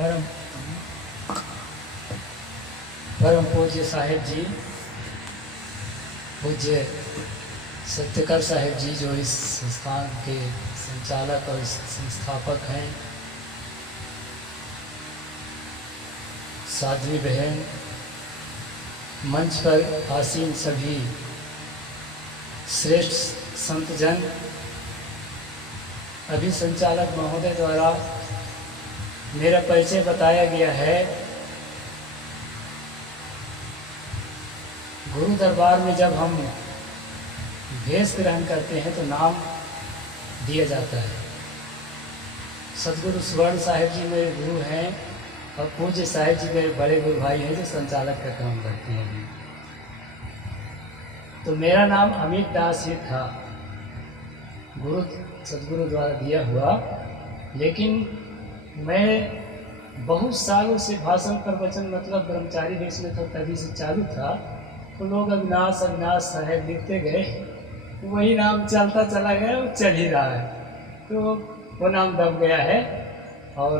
परम परम पूज्य साहिब जी, पूज्य सत्यकर साहिब जी जो इस संस्थान के संचालक और संस्थापक हैं, साध्वी बहन, मंच पर आसीन सभी श्रेष्ठ संतजन, अभी संचालक महोदय द्वारा मेरा परिचय बताया गया है। गुरु दरबार में जब हम भेष ग्रहण करते हैं तो नाम दिया जाता है। सदगुरु स्वर्ण साहिब जी मेरे गुरु हैं और पूज्य साहिब जी मेरे बड़े गुरु भाई हैं जो संचालक का काम करते हैं। तो मेरा नाम अमित दास ही था, गुरु सदगुरु द्वारा दिया हुआ, लेकिन मैं बहुत सालों से भाषण प्रवचन मतलब ब्रह्मचारी वेश में तो तभी से चालू था। तो लोग अविनाश अविनाश साहेब लिखते गए, वही नाम चलता चला गया और चल ही रहा है, तो वो नाम दब गया है। और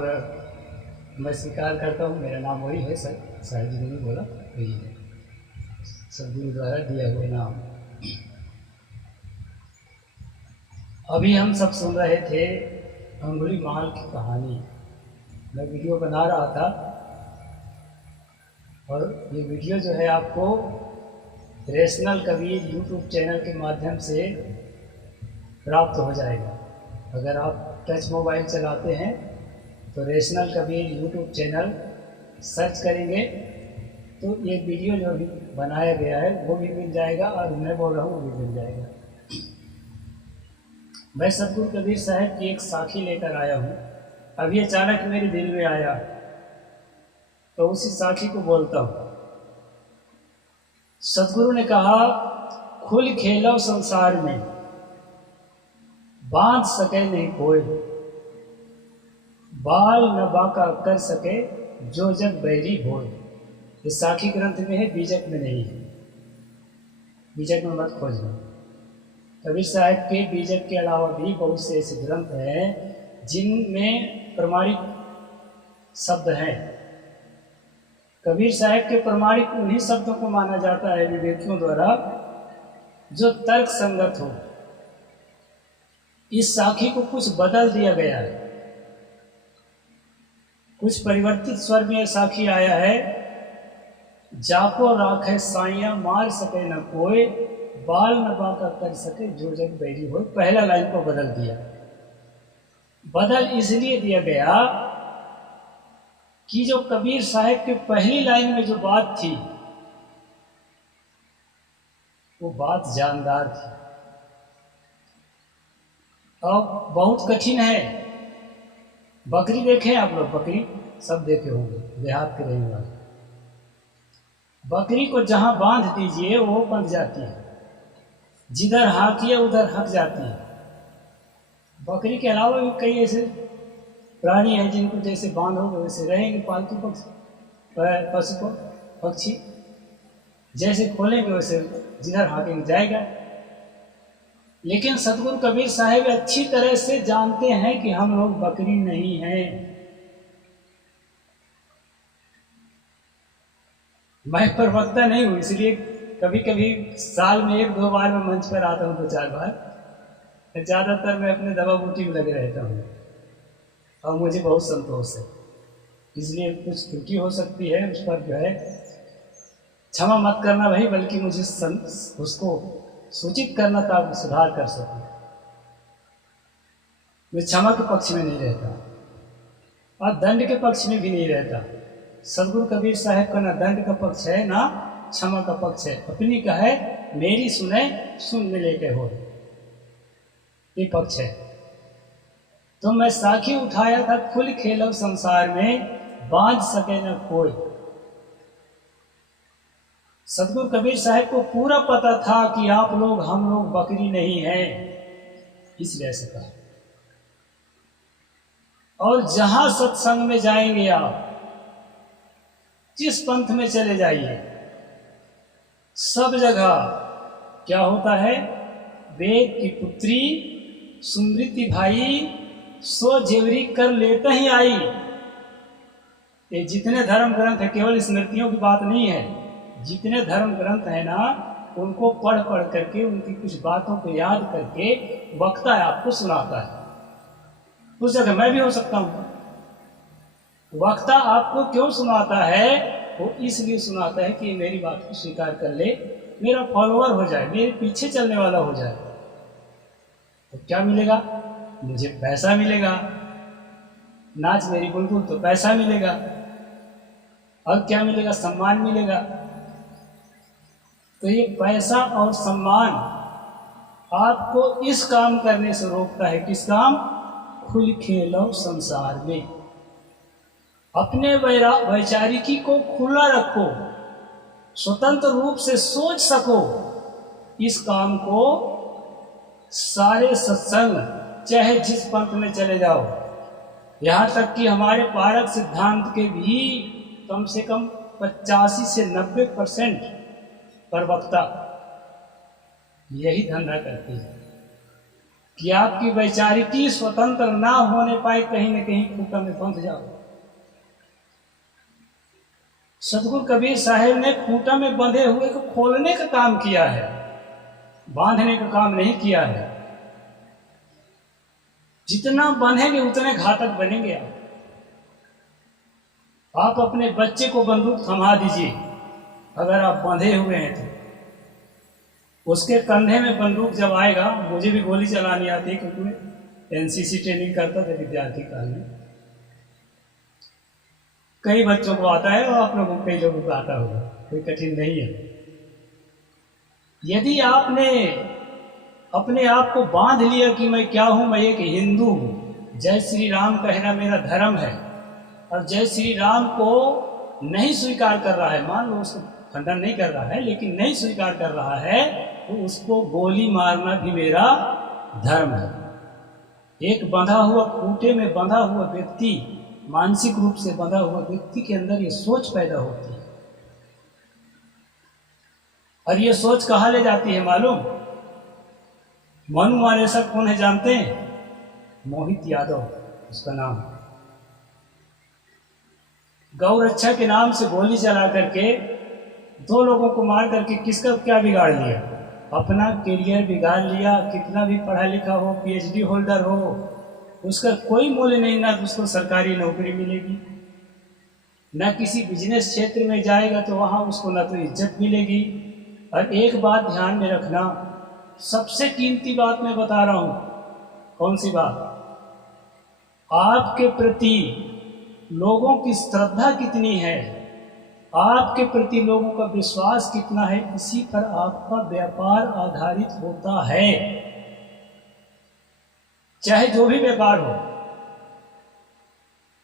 मैं स्वीकार करता हूँ मेरा नाम वही है, सर साहिब जी ने भी बोला वही है, सदगुरु द्वारा दिया हुआ नाम। अभी हम सब सुन रहे थे अंगुलीमाल की कहानी। मैं वीडियो बना रहा था और ये वीडियो जो है आपको रेशनल कबीर यूट्यूब चैनल के माध्यम से प्राप्त हो जाएगा। अगर आप टच मोबाइल चलाते हैं तो rational Kabir YouTube channel search करेंगे तो ये वीडियो जो भी बनाया गया है वो भी मिल जाएगा और मैं बोल रहा हूँ वो भी मिल जाएगा। मैं सदगुरु कबीर साहब की एक साखी लेकर आया हूँ। अभी अचानक मेरे दिल में आया तो उसी साखी को बोलता हूँ। सदगुरु ने कहा, खुल खेलो संसार में, बांध सके नहीं कोई, बाल न बाका कर सके जो जग बैरी होए। ये साखी ग्रंथ में है, बीजक में नहीं है, बीजक में मत खोजना। कबीर साहब के बीजक के अलावा भी बहुत से ऐसे ग्रंथ हैं जिनमें प्रमाणिक शब्द हैं। कबीर साहब के प्रमाणिक उन्हीं शब्दों को माना जाता है विवेकियों द्वारा जो तर्क संगत हो। इस साखी को कुछ बदल दिया गया है, कुछ परिवर्तित स्वर में साखी आया है। जाको राखे साइया मार सके न कोई, बाल न बाका कर सके जो जग बैरी हो। पहला लाइन को बदल दिया। बदल इसलिए दिया गया कि जो कबीर साहब के पहली लाइन में जो बात थी वो बात जानदार थी और बहुत कठिन है। बकरी देखे आप लोग, बकरी सब देखे होंगे, देहात के रहने वाले। बकरी को जहां बांध दीजिए वो बंध जाती है, जिधर हाकिए उधर हक जाती है। बकरी के अलावा भी कई ऐसे प्राणी हैं जिनको जैसे बांधोगे वैसे रहेंगे। पालतू पशु पक्षी जैसे खोलेंगे वैसे जिधर हाकेंगे जाएगा। लेकिन सदगुरु कबीर साहब अच्छी तरह से जानते हैं कि हम लोग बकरी नहीं हैं। मैं प्रवक्ता नहीं हूँ, इसलिए कभी कभी साल में 1-2 बार मैं मंच पर आता हूँ, 2-4 बार। ज़्यादातर मैं अपने दवा बूटी में लगे रहता हूँ और मुझे बहुत संतोष है। इसलिए कुछ त्रुटि हो सकती है, उस पर जो है क्षमा मत करना भाई, बल्कि मुझे उसको सूचित करना ताकि सुधार कर सकूं। मैं क्षमा के पक्ष में नहीं रहता और दंड के पक्ष में भी नहीं रहता। सदगुरु कबीर साहब का ना दंड का पक्ष है ना क्षमा का पक्ष है। अपनी का है, मेरी सुने सुन मिले के हो, ये पक्ष है। तो मैं साखी उठाया था, खुल खेलो संसार में, बांध सके न कोई। सदगुरु कबीर साहब को पूरा पता था कि आप लोग हम लोग बकरी नहीं हैं, इसलिए ऐसा कहा। और जहां सत्संग में जाएंगे आप, जिस पंथ में चले जाइए, सब जगह क्या होता है, वेद की पुत्री सुमृति भाई सो जेवरी कर लेते ही आई। ये जितने धर्म ग्रंथ है, केवल स्मृतियों की बात नहीं है, जितने धर्म ग्रंथ है ना, उनको पढ़ पढ़ करके उनकी कुछ बातों को याद करके वक्ता आपको सुनाता है। उस जगह मैं भी हो सकता हूँ। वक्ता आपको क्यों सुनाता है? वो इसलिए सुनाता है कि ये मेरी बात को स्वीकार कर ले, मेरा फॉलोअर हो जाए, मेरे पीछे चलने वाला हो जाए। तो क्या मिलेगा? मुझे पैसा मिलेगा। नाच मेरी बुलबुल तो पैसा मिलेगा। और क्या मिलेगा? सम्मान मिलेगा। तो ये पैसा और सम्मान आपको इस काम करने से रोकता है। किस काम? खुल खेलो संसार में, अपने वैचारिकी को खुला रखो, स्वतंत्र रूप से सोच सको। इस काम को सारे सत्संग, चाहे जिस पंथ में चले जाओ, यहाँ तक कि हमारे पारक सिद्धांत के भी कम से कम 85 से 90% प्रवक्ता यही धंधा करती है कि आपकी वैचारिकी स्वतंत्र ना होने पाए, कहीं न कहीं खूंटा में बंध जाओ। सतगुरु कबीर साहब ने खूंटा में बंधे हुए को खोलने का काम किया है, बांधने का काम नहीं किया है। जितना बंधेंगे उतने घातक बनेंगे आप। आप अपने बच्चे को बंदूक थमा दीजिए, अगर आप बंधे हुए हैं तो उसके कंधे में बंदूक जब आएगा, मुझे भी गोली चलानी आती है क्योंकि मैं एनसीसी ट्रेनिंग करता था विद्यार्थी काल में। कई बच्चों को आता है और आप लोगों को, कई लोगों को आता होगा, कोई कठिन नहीं है। यदि आपने अपने आप को बांध लिया कि मैं क्या हूं, मैं एक हिंदू हूं, जय श्री राम कहना मेरा धर्म है, और जय श्री राम को नहीं स्वीकार कर रहा है, मान लो उसको खंडन नहीं कर रहा है, लेकिन नहीं स्वीकार कर रहा है, तो उसको गोली मारना भी मेरा धर्म है। एक बंधा हुआ, खूंटे में बंधा हुआ व्यक्ति, मानसिक रूप से बंधा हुआ व्यक्ति के अंदर ये सोच पैदा होती है। और ये सोच कहाँ ले जाती है मालूम? मनु मानेसर कौन है जानते हैं? मोहित यादव उसका नाम है। गौ रक्षा के नाम से गोली चला करके 2 लोगों को मार करके किसका क्या बिगाड़ लिया? अपना करियर बिगाड़ लिया। कितना भी पढ़ा लिखा हो, पीएचडी होल्डर हो, उसका कोई मूल्य नहीं। ना उसको सरकारी नौकरी मिलेगी, ना किसी बिजनेस क्षेत्र में जाएगा तो वहाँ उसको ना तो इज्जत मिलेगी। और एक बात ध्यान में रखना, सबसे कीमती बात मैं बता रहा हूँ। कौन सी बात? आपके प्रति लोगों की श्रद्धा कितनी है, आपके प्रति लोगों का विश्वास कितना है, इसी पर आपका व्यापार आधारित होता है। चाहे जो भी व्यापार हो,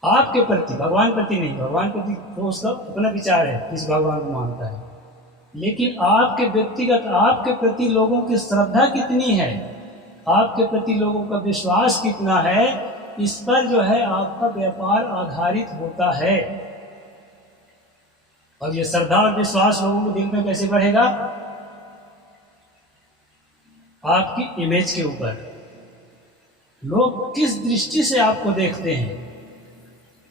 आपके प्रति, भगवान प्रति नहीं, भगवान प्रति तो उसका अपना विचार है, किस भगवान को मानता है, लेकिन आपके व्यक्तिगत, आपके प्रति लोगों की श्रद्धा कितनी है, आपके प्रति लोगों का विश्वास कितना है, इस पर जो है आपका व्यापार आधारित होता है। और ये श्रद्धा और विश्वास लोगों के दिल में कैसे बढ़ेगा? आपकी इमेज के ऊपर। लोग किस दृष्टि से आपको देखते हैं?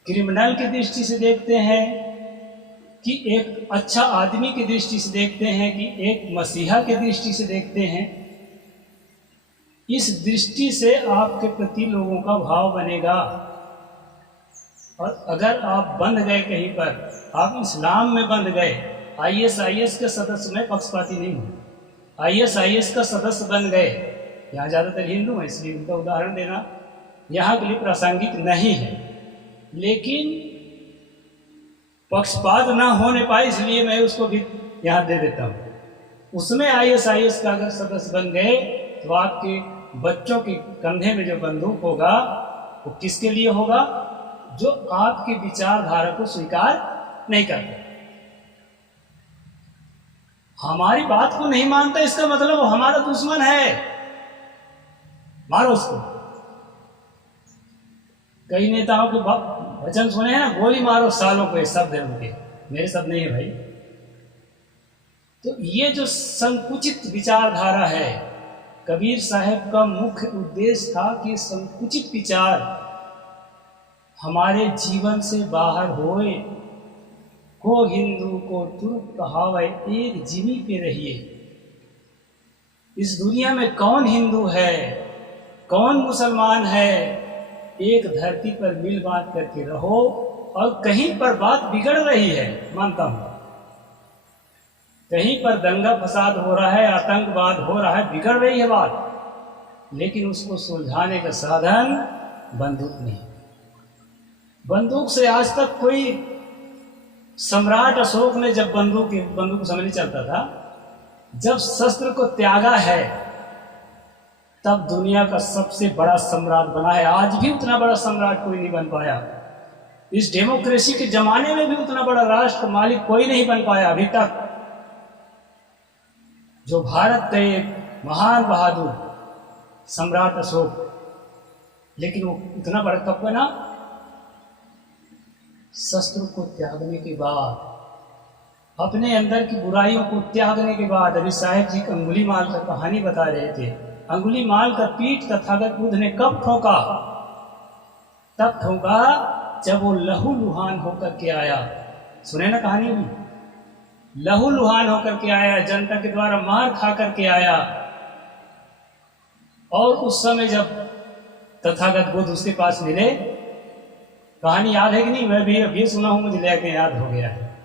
क्रिमिनल की दृष्टि से देखते हैं कि एक अच्छा आदमी की दृष्टि से देखते हैं कि एक मसीहा की दृष्टि से देखते हैं? इस दृष्टि से आपके प्रति लोगों का भाव बनेगा। और अगर आप बंध गए कहीं पर, आप इस्लाम में बंध गए, ISIS के सदस्य, में पक्षपाती नहीं हूँ, ISIS का सदस्य बन गए, यहाँ ज़्यादातर हिंदू हैं इसलिए उनका उदाहरण देना यहाँ के लिए प्रासंगिक नहीं है, लेकिन पक्षपात ना होने पाए इसलिए मैं उसको भी यहाँ दे देता हूँ। उसमें ISIS का अगर सदस्य बन गए तो आपके बच्चों के कंधे में जो बंदूक होगा वो किसके लिए होगा? जो आपकी विचारधारा को स्वीकार नहीं करता, हमारी बात को नहीं मानता, इसका मतलब वो हमारा दुश्मन है, मारो उसको। कई नेताओं के वचन सुने हैं ना, गोली मारो सालों को, ये शब्द है उनके, मेरे शब्द नहीं है भाई। तो ये जो संकुचित विचारधारा है, कबीर साहब का मुख्य उद्देश्य था कि संकुचित विचार हमारे जीवन से बाहर होए, को हिंदू को तुर्क कहावे, एक जीवी पे रहिए। इस दुनिया में कौन हिंदू है, कौन मुसलमान है, एक धरती पर मिल बांट करके रहो। और कहीं पर बात बिगड़ रही है, मानता हूं, कहीं पर दंगा फसाद हो रहा है, आतंकवाद हो रहा है, बिगड़ रही है बात, लेकिन उसको सुलझाने का साधन बंदूक नहीं। बंदूक से आज तक कोई, सम्राट अशोक ने जब बंदूक समझ नहीं चलता था, जब शस्त्र को त्यागा है तब दुनिया का सबसे बड़ा सम्राट बना है। आज भी उतना बड़ा सम्राट कोई नहीं बन पाया। इस डेमोक्रेसी के जमाने में भी उतना बड़ा राष्ट्र मालिक कोई नहीं बन पाया अभी तक, जो भारत का एक महान बहादुर सम्राट अशोक। लेकिन वो इतना बड़ा कब बना? शस्त्र को त्यागने के बाद, अपने अंदर की बुराइयों को त्यागने के बाद। अभी साहेब जी अंगुलीमाल का कहानी बता रहे थे। अंगुलीमाल का पीठ तथागत बुद्ध ने कब ठोका? तब ठोका जब वो लहू लुहान होकर के आया। सुने ना कहानी भी, लहू लुहान होकर के आया, जनता के द्वारा मार खा करके आया। और उस समय जब तथागत बुद्ध उसके पास मिले, कहानी याद है कि नहीं? मैं भी अभी सुना हूं, मुझे लेके याद हो गया है।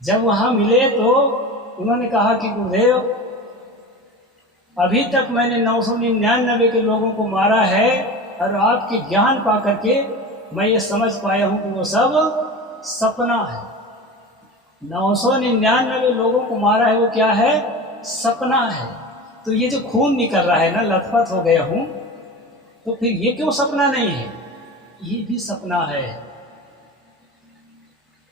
जब वहां मिले तो उन्होंने कहा कि गुरुदेव, अभी तक मैंने 999 के लोगों को मारा है, और आपके ज्ञान पा करके मैं ये समझ पाया हूं कि वो सब सपना है। 999 लोगों को मारा है, वो क्या है? सपना है। तो ये जो खून निकल रहा है ना, लथपथ हो गया हूं, तो फिर ये क्यों सपना नहीं है? ये भी सपना है।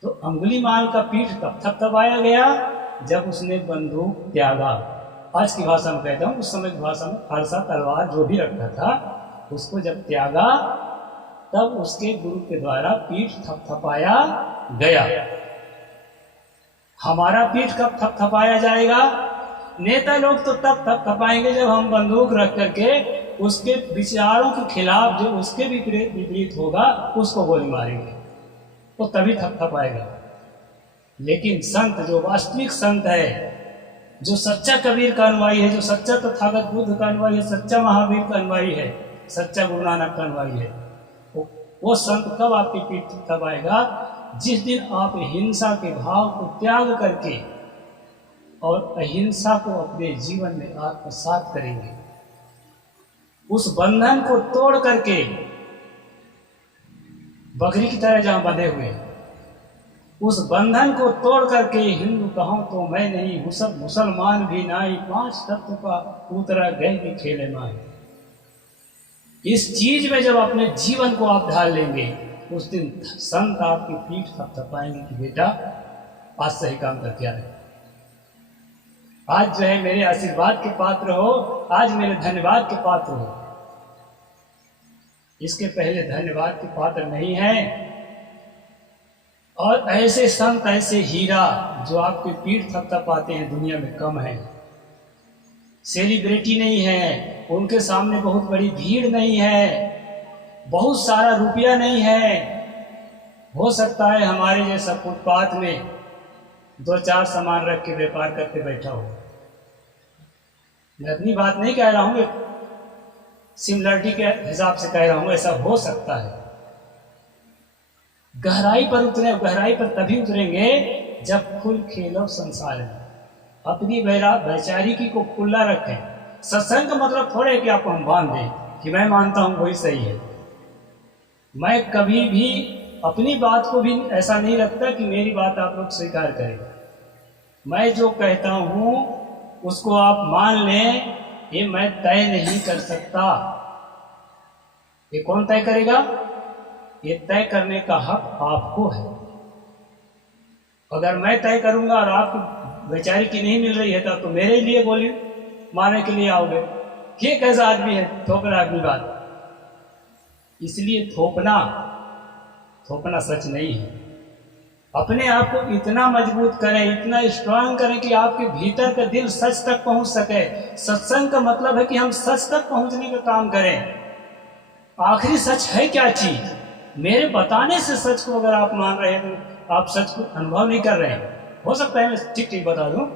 तो अंगुलीमाल का पीठ तब थपथपाया गया जब उसने बंदूक त्यागा। आज की भाषा में कहता हूं, उस समय की भाषा में फरसा, तलवार जो भी रखा था, उसको जब त्यागा तब उसके गुरु के द्वारा पीठ थपथपाया गया। हमारा पीठ कब थपथपाया जाएगा? नेता लोग तो तब थपथपाएंगे जब हम बंदूक रख करके उसके विचारों के खिलाफ जो उसके विपरीत होगा उसको गोली मारेंगे, तो तभी थपथपाएगा। लेकिन संत, जो वास्तविक संत है, जो सच्चा कबीर का अनुयायी है, जो सच्चा तथागत बुद्ध का अनुयायी है, सच्चा महावीर का अनुयायी है, सच्चा गुरु नानक का अनुयायी है, वो संत कब आपकी पीठ थपथपाएगा? जिस दिन आप हिंसा के भाव को त्याग करके और अहिंसा को अपने जीवन में आत्मसात करेंगे। उस बंधन को तोड़ करके, बकरी की तरह जहां बंधे हुए, उस बंधन को तोड़ करके, हिंदू कहूं तो मैं नहीं हूं, सब मुसलमान भी नाई, 5 तत्व का उतरा गए भी खेले माए। इस चीज में जब अपने जीवन को आप ढाल लेंगे, उस दिन संत आपकी पीठ थपथपाएंगे कि बेटा आज सही काम करके आए, आज जो है मेरे आशीर्वाद के पात्र हो, आज मेरे धन्यवाद के पात्र हो। इसके पहले धन्यवाद के पात्र नहीं है। और ऐसे संत, ऐसे हीरा जो आपके पीठ थपथपाते हैं, दुनिया में कम है। सेलिब्रिटी नहीं है, उनके सामने बहुत बड़ी भीड़ नहीं है, बहुत सारा रुपया नहीं है। हो सकता है हमारे जैसा फुटपाथ में 2-4 सामान रख के व्यापार करके बैठा हो। मैं अपनी बात नहीं कह रहा हूं, सिमिलरिटी के हिसाब से कह रहा हूं, ऐसा हो सकता है। गहराई पर उतरे, गहराई पर तभी उतरेंगे जब खुल खेलो संसार में, अपनी वैचारिकी को खुला रखें। सत्संग का मतलब थोड़े कि आपको हम बांध दें कि मैं मानता हूं वही सही है। मैं कभी भी अपनी बात को भी ऐसा नहीं रखता कि मेरी बात आप लोग स्वीकार करें। मैं जो कहता हूं उसको आप मान लें, ये मैं तय नहीं कर सकता। ये कौन तय करेगा? ये तय करने का हक आपको है। अगर मैं तय करूंगा और आपको वैचारिकी नहीं मिल रही है तो मेरे लिए बोलिए, मारने के लिए आओगे। ये कैसा आदमी है, थोपना अपनी बात। इसलिए थोपना सच नहीं है। अपने आप को इतना मजबूत करें, इतना स्ट्रांग करें कि आपके भीतर का दिल सच तक पहुंच सके। सत्संग का मतलब है कि हम सच तक पहुंचने का काम करें। आखिरी सच है क्या चीज? मेरे बताने से सच को अगर आप मान रहे हैं तो आप सच को अनुभव नहीं कर रहे हैं। हो सकता है मैं ठीक ठीक बता दूं,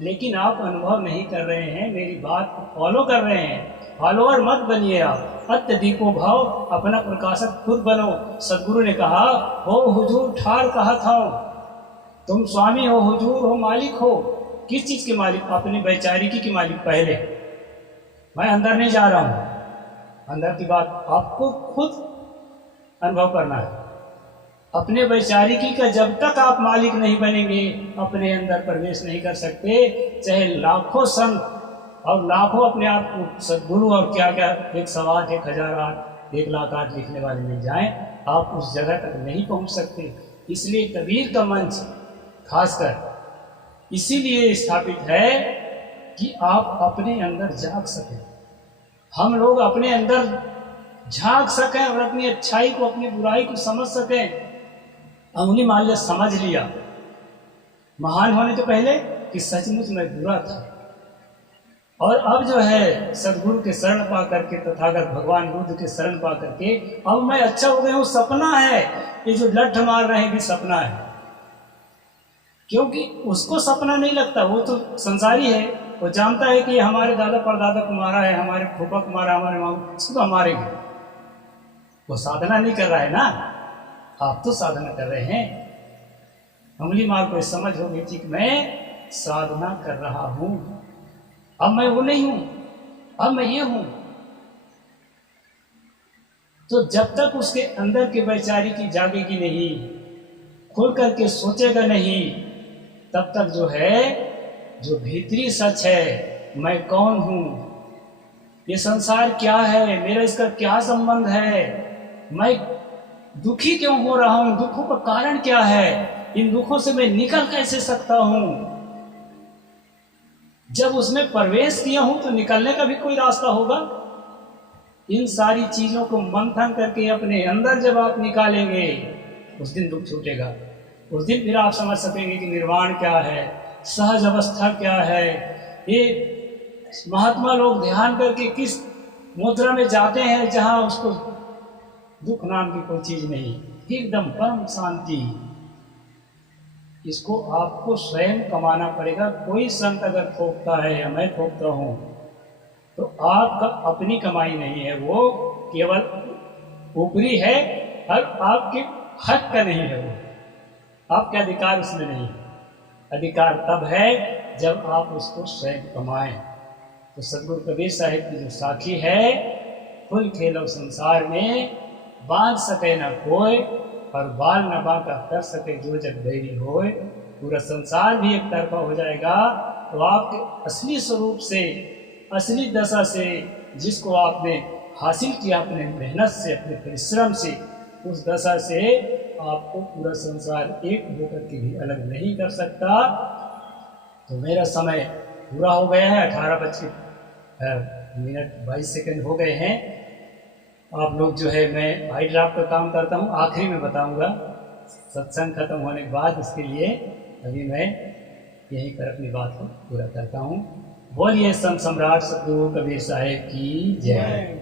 लेकिन आप अनुभव नहीं कर रहे हैं, मेरी बात को फॉलो कर रहे हैं। फॉलोअर मत बनिए आप, अत्यधिको भाव अपना प्रकाशक खुद बनो। सदगुरु ने कहा, हो हुजूर ठार कहा था, तुम स्वामी हो हुजूर, हो मालिक हो। किस चीज के मालिक? अपनी वैचारिकी के मालिक पहले। मैं अंदर नहीं जा रहा हूं, अंदर की बात आपको खुद अनुभव करना है। अपने वैचारिकी का जब तक आप मालिक नहीं बनेंगे, अपने अंदर प्रवेश नहीं कर सकते। चाहे लाखों संत और लाखों अपने आप को सदगुरु और क्या क्या 108, 1008, 1,08,000 लिखने वाले मिल जाएं, आप उस जगह तक नहीं पहुंच सकते। इसलिए कबीर का मंच खासकर इसीलिए स्थापित है कि आप अपने अंदर झांक सकें, हम लोग अपने अंदर झांक सकें और अपनी अच्छाई को, अपनी बुराई को समझ सकें। अंगुली मान लिया, समझ लिया महान होने तो पहले कि सचमुच मैं बुरा था, और अब जो है सदगुरु के शरण पा करके, तथागत भगवान बुद्ध के शरण पा करके अब मैं अच्छा हो गया हूँ। सपना है ये जो लठ मार रहे हैं भी सपना है, क्योंकि उसको सपना नहीं लगता, वो तो संसारी है। वो जानता है कि हमारे दादा परदादा को मारा है, हमारे फूफा को मारा, हमारे माँ इसको तो मारेंगे। वो साधना नहीं कर रहा है ना, आप तो साधना कर रहे हैं। अमली मार को समझ हो गई थी कि मैं साधना कर रहा हूं, अब मैं वो नहीं हूं, अब मैं ये हूं। तो जब तक उसके अंदर के वैचारिकी जागेगी नहीं, खुल करके सोचेगा नहीं, तब तक जो है, जो भीतरी सच है, मैं कौन हूं, ये संसार क्या है, मेरा इसका क्या संबंध है, मैं दुखी क्यों हो रहा हूं, दुखों का कारण क्या है, इन दुखों से मैं निकल कैसे सकता हूं। जब उसमें प्रवेश किया हूं तो निकलने का भी कोई रास्ता होगा। इन सारी चीजों को मंथन करके अपने अंदर जब आप निकालेंगे, उस दिन दुख छूटेगा। उस दिन फिर आप समझ सकेंगे कि निर्वाण क्या है, सहज अवस्था क्या है। ये महात्मा लोग ध्यान करके किस मुद्रा में जाते हैं जहां उसको दुख नाम की कोई चीज नहीं, एकदम परम शांति। इसको आपको स्वयं कमाना पड़ेगा। कोई संत अगर थोपता है या मैं थोपता हूं तो आपका अपनी कमाई नहीं है, वो केवल ऊपरी है और आपके हक का नहीं है, वो आपके अधिकार उसमें नहीं है। अधिकार तब है जब आप उसको स्वयं कमाएं। तो सदगुरु कबीर साहिब की जो साखी है, खुल खेलो संसार में, बांध सके न कोई और बाल न बांका कर सके जो जग बैरी होए। पूरा संसार भी एक तरफा हो जाएगा तो आपके असली स्वरूप से, असली दशा से, जिसको आपने हासिल किया अपने मेहनत से, अपने परिश्रम से, उस दशा से आपको पूरा संसार एक होकर के भी अलग नहीं कर सकता। तो मेरा समय पूरा हो गया है, 18:22 हो गए हैं। आप लोग जो है, मैं भाई ड्राफ्ट का काम करता हूँ, आखिरी में बताऊँगा सत्संग खत्म होने के बाद। इसके लिए अभी मैं यहीं पर अपनी बात को पूरा करता हूँ। बोलिए संत सम्राट सदगुरु कबीर साहिब की जय।